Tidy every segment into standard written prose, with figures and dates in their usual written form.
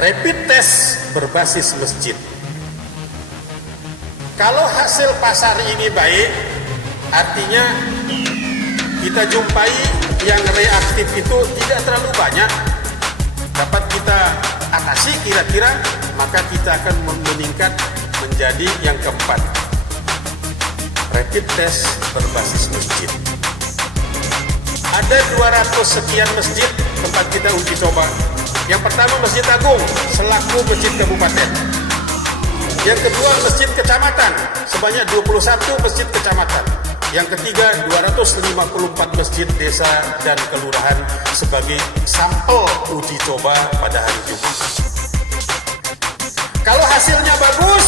rapid test berbasis masjid. Kalau hasil pasar ini baik, artinya kita jumpai yang reaktif itu tidak terlalu banyak, dapat kita atasi kira-kira, maka kita akan meningkat menjadi yang keempat, rapid test berbasis masjid. Ada 200 sekian masjid tempat kita uji coba. Yang pertama Masjid Agung selaku masjid kabupaten. Yang kedua masjid kecamatan sebanyak 21 masjid kecamatan. Yang ketiga 254 masjid desa dan kelurahan sebagai sampel uji coba pada hari Jumat. Kalau hasilnya bagus,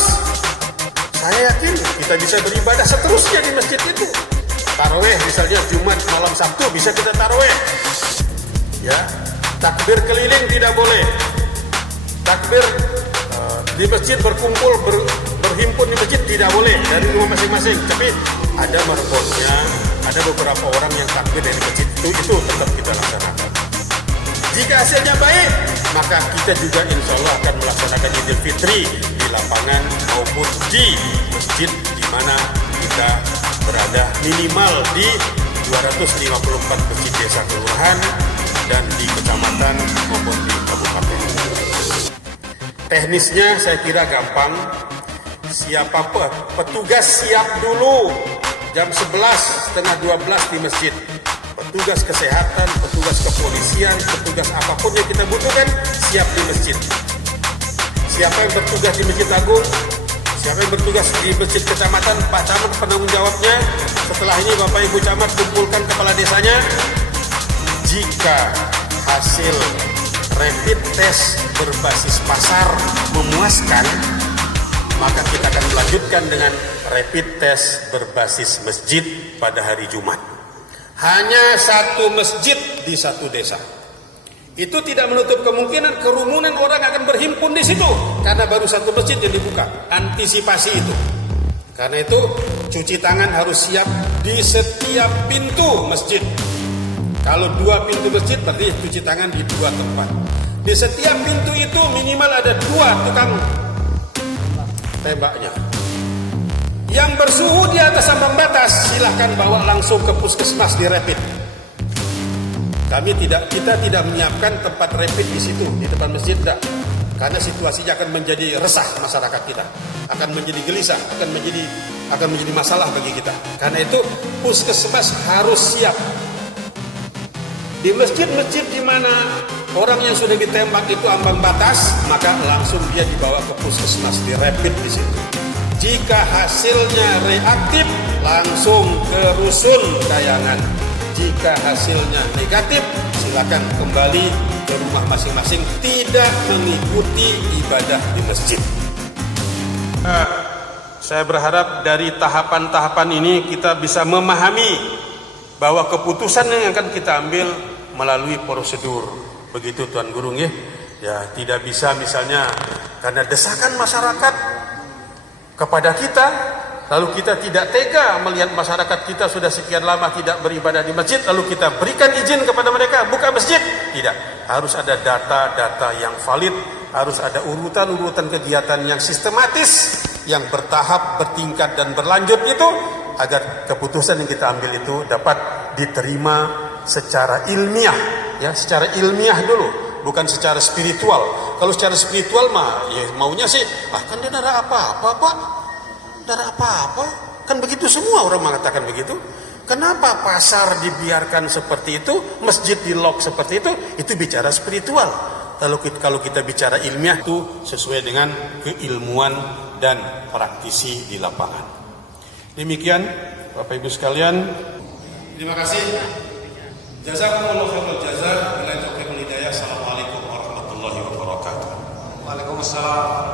saya yakin kita bisa beribadah seterusnya di masjid itu. Taraweh misalnya Jumat malam Sabtu bisa kita taraweh. Ya, takbir keliling tidak boleh. Takbir di masjid berkumpul berhimpun di masjid tidak boleh dari rumah masing-masing. Tapi ada marbotnya, ada beberapa orang yang takbir dari masjid itu tetap kita laksanakan. Jika hasilnya baik, maka kita juga insya Allah akan melaksanakan Idul Fitri di lapangan maupun di masjid di mana kita berada, minimal di 254 masjid desa kelurahan dan di kecamatan maupun di kabupaten. Teknisnya saya kira gampang. Siapa petugas siap dulu jam 11, setengah 12 di masjid. Petugas kesehatan, petugas kepolisian, petugas apapun yang kita butuhkan siap di masjid. Siapa yang bertugas di Masjid Agung, siapa yang bertugas di masjid kecamatan, Pak Camat penanggung jawabnya. Setelah ini Bapak Ibu Camat kumpulkan kepala desanya. Jika hasil rapid test berbasis pasar memuaskan, maka kita akan melanjutkan dengan rapid test berbasis masjid pada hari Jumat. Hanya satu masjid di satu desa. Itu tidak menutup kemungkinan kerumunan orang akan berhimpun di situ karena baru satu masjid yang dibuka. Antisipasi itu. Karena itu cuci tangan harus siap di setiap pintu masjid. Kalau 2 pintu masjid berarti cuci tangan di 2 tempat. Di setiap pintu itu minimal ada 2 tukang tembaknya. Yang bersuhu di atas ambang batas silahkan bawa langsung ke puskesmas di rapid. Kita tidak menyiapkan tempat rapid di situ di depan masjid, tidak. Karena situasinya akan menjadi resah masyarakat kita, akan menjadi gelisah, akan menjadi masalah bagi kita. Karena itu puskesmas harus siap. Di masjid-masjid di mana orang yang sudah ditembak itu ambang batas, maka langsung dia dibawa ke puskesmas di rapid di situ. Jika hasilnya reaktif, langsung ke rusun Kayangan. Jika hasilnya negatif, silakan kembali ke rumah masing-masing, tidak mengikuti ibadah di masjid. Saya berharap dari tahapan-tahapan ini kita bisa memahami bahwa keputusan yang akan kita ambil melalui prosedur. Begitu Tuan Guru ya. Ya, tidak bisa misalnya karena desakan masyarakat kepada kita, lalu kita tidak tega melihat masyarakat kita sudah sekian lama tidak beribadah di masjid, lalu kita berikan izin kepada mereka buka masjid. Tidak, harus ada data-data yang valid, harus ada urutan-urutan kegiatan yang sistematis, yang bertahap, bertingkat dan berlanjut itu, agar keputusan yang kita ambil itu dapat diterima secara ilmiah, ya, secara ilmiah dulu, bukan secara spiritual. Kalau secara spiritual mah, ya maunya sih, kan dia darah apa-apa, Pak. Darah apa-apa. Kan begitu semua orang mengatakan begitu. Kenapa pasar dibiarkan seperti itu, masjid di lock seperti itu bicara spiritual. Kalau kita bicara ilmiah itu sesuai dengan keilmuan dan praktisi di lapangan. Demikian Bapak Ibu sekalian. Terima kasih. Jazakumullah khairal jazaa. Assalamualaikum warahmatullahi wabarakatuh. Waalaikumsalam.